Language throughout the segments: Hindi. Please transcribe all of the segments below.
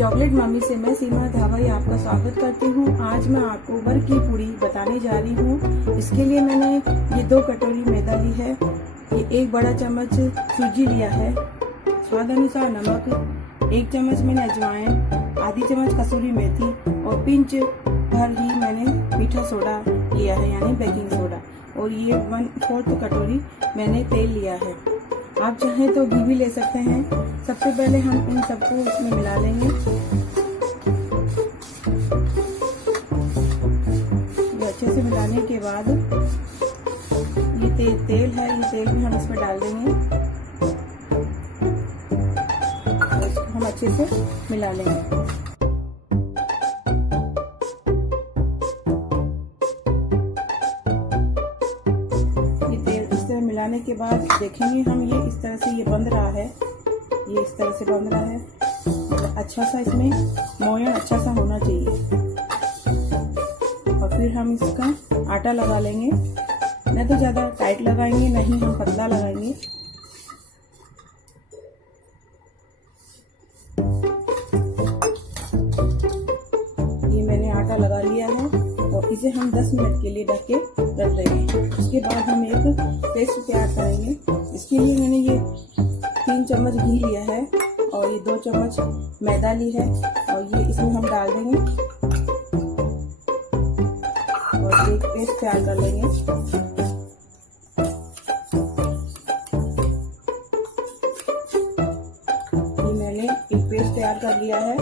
चॉकलेट मम्मी से मैं सीमा धावाई आपका स्वागत करती हूँ। आज मैं आपको वर्की पूरी बताने जा रही हूँ। इसके लिए मैंने ये 2 कटोरी मैदा ली है, ये 1 बड़ा चम्मच सूजी लिया है, स्वाद अनुसार नमक, 1 चम्मच मैंने अजवाइन, आधी चम्मच कसूरी मेथी और पिंच भर ही मैंने मीठा सोडा लिया है यानी बेकिंग सोडा, और ये 1/4 कटोरी मैंने तेल लिया है। आप चाहें तो घी भी ले सकते हैं। सबसे पहले हम इन सबको इसमें मिला लेंगे। ये अच्छे से मिलाने के बाद ये तेल है, ये तेल भी हम इसमें डाल देंगे और इसको हम अच्छे से मिला लेंगे। मिलाने के बाद देखेंगे हम ये इस तरह से ये बंध रहा है, ये इस तरह से बंध रहा है, मतलब अच्छा सा इसमें मोयन अच्छा सा होना चाहिए। और फिर हम इसका आटा लगा लेंगे, न तो ज़्यादा टाइट लगाएंगे न ही हम पतला लगाएंगे। ये मैंने आटा लगा लिया है और इसे हम 10 मिनट के लिए ढक के रख देंगे। उसके बाद हम एक पेस्ट तैयार करेंगे। इसके लिए मैंने ये 3 चम्मच घी लिया है और ये 2 चम्मच मैदा ली है और ये इसमें हम डाल देंगे और एक पेस्ट तैयार कर लेंगे। ये मैंने एक पेस्ट तैयार कर लिया है।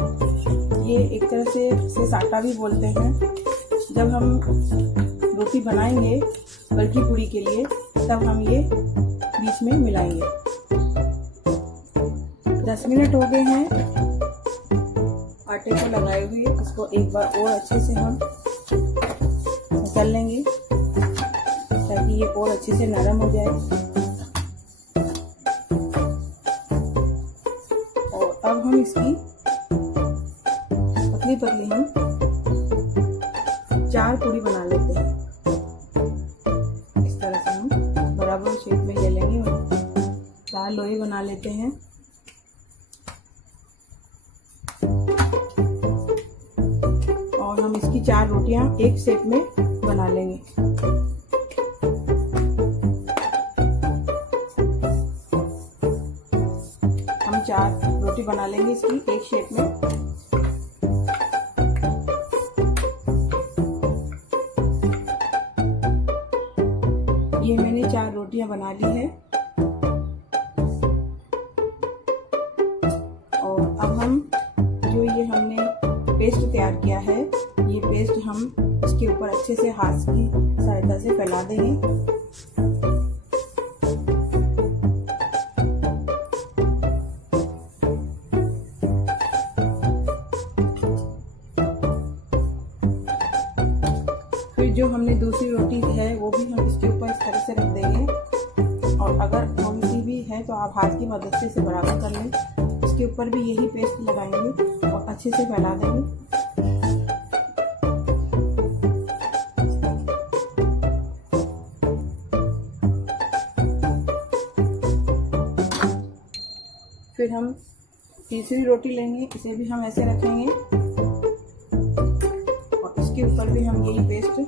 ये एक तरह से इसे साटा भी बोलते हैं। जब हम रोटी बनाएंगे वर्की पूरी के लिए तब हम ये बीच में मिलाएंगे। 10 मिनट हो गए हैं आटे को लगाए हुए, इसको एक बार और अच्छे से हम मसल लेंगे ताकि ये और अच्छे से नरम हो जाए। और अब हम इसकी पतली पतली हम 4 पूरी बना लेते हैं। इस तरह से हम बराबर शेप में ले लेंगे और 4 लोई बना लेते हैं। और हम इसकी 4 रोटियां एक शेप में बना लेंगे। हम 4 रोटी बना लेंगे इसकी एक शेप में। ये मैंने 4 रोटियां बना ली है और अब हम जो ये हमने पेस्ट तैयार किया है, ये पेस्ट हम इसके ऊपर अच्छे से हाथ की सहायता से फैला देंगे। फिर जो हमने दूसरी रोटी है वो भी हम इसके ऊपर इस तरह से रख देंगे और अगर थोड़ी सी भी है तो आप हाथ की मदद से इसे बराबर कर लें। इसके ऊपर भी यही पेस्ट लगाएंगे और अच्छे से फैला देंगे। फिर हम तीसरी रोटी लेंगे, इसे भी हम ऐसे रखेंगे और इसके ऊपर भी हम यही पेस्ट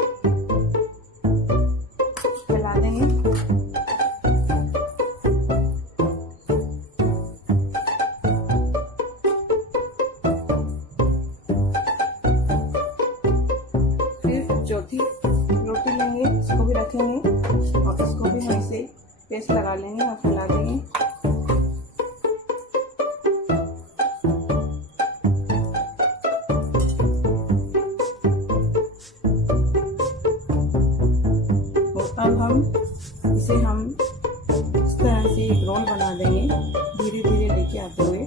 फैला देंगे। फिर चौथी रोटी लेंगे, इसको भी रखेंगे और इसको भी हम इसे पेस्ट लगा लेंगे और फैला देंगे। अब हम इसे इस तरह से एक रोल बना देंगे, धीरे धीरे लेके आते हुए।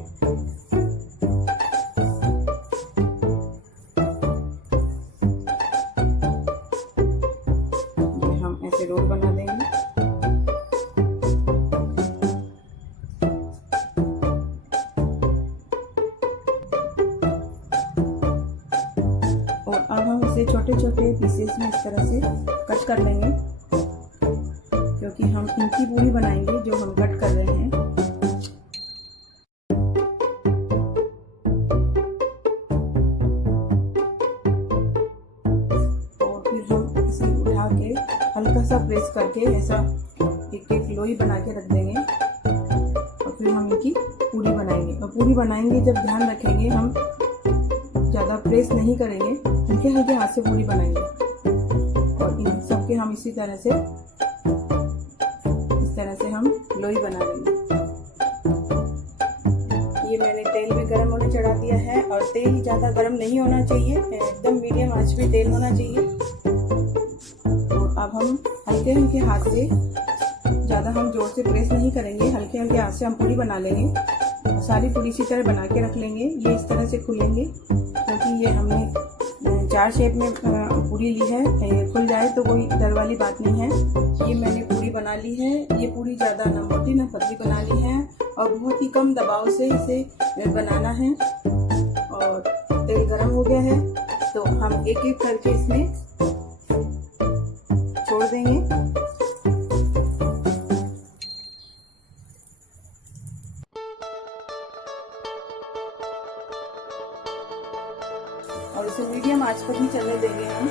ये हम ऐसे रोल बना देंगे। और अब हम इसे छोटे छोटे पीसेस में इस तरह से कट कर लेंगे, क्योंकि हम इनकी पूरी बनाएंगे जो हम कट कर रहे हैं। हल्का सा प्रेस करके ऐसा एक एक लोई बना के रख देंगे और फिर हम इनकी पूरी बनाएंगे। और पूरी बनाएंगे जब ध्यान रखेंगे हम ज़्यादा प्रेस नहीं करेंगे, हल्के हल्के हाथ से पूरी बनाएंगे। और इन सबके हम इस तरह से हम लोई बना लेंगे। ये मैंने तेल भी गर्म होने चढ़ा दिया है और तेल ज़्यादा गर्म नहीं होना चाहिए, एकदम मीडियम आंच पे तेल होना चाहिए। तो अब हम हल्के हल्के हाथ से, ज़्यादा हम जोर से प्रेस नहीं करेंगे, हल्के हल्के हाथ से हम पूरी बना लेंगे। और सारी पूरी इसी तरह बना के रख लेंगे। ये इस तरह से खुलेंगे क्योंकि ये हमने 4 शेप में पूरी ली है, खुल जाए तो कोई डर वाली बात नहीं है। ये मैंने पूरी बना ली है। ये पूरी ज़्यादा ना मोटी ना पतली बना ली है और बहुत ही कम दबाव से इसे बनाना है। और तेल गरम हो गया है तो हम एक एक करके इसमें छोड़ देंगे। और इसे मीडियम आंच पर ही चलने देंगे हम।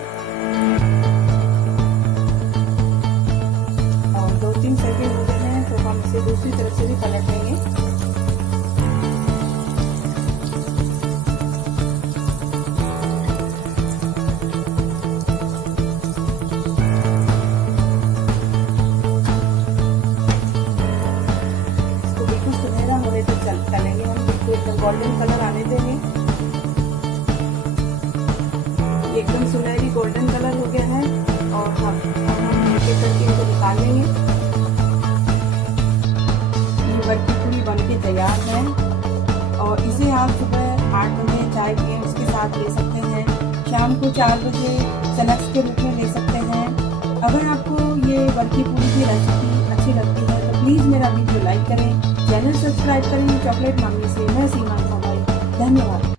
और 2-3 सेकंड हो गए हैं तो हम इसे दूसरी तरफ से भी पलट देंगे। इसको बिल्कुल सुनहरा होने तक तलेंगे हम, बिल्कुल गोल्डन कलर आने देंगे। एकदम सुनहरी गोल्डन कलर हो गया है और हम एक एक करके इनको निकाल लेंगे। ये वर्की पूरी बनके तैयार है और इसे आप सुबह 8 बजे चाय पिए उसके साथ ले सकते हैं, शाम को 4 बजे स्नैक्स के रूप में ले सकते हैं। अगर आपको ये वर्की पूरी की रेसिपी अच्छी लगती है तो प्लीज़ मेरा वीडियो लाइक करें, चैनल सब्सक्राइब करें। चॉकलेट मम्मी से मैं सीमा। धन्यवाद।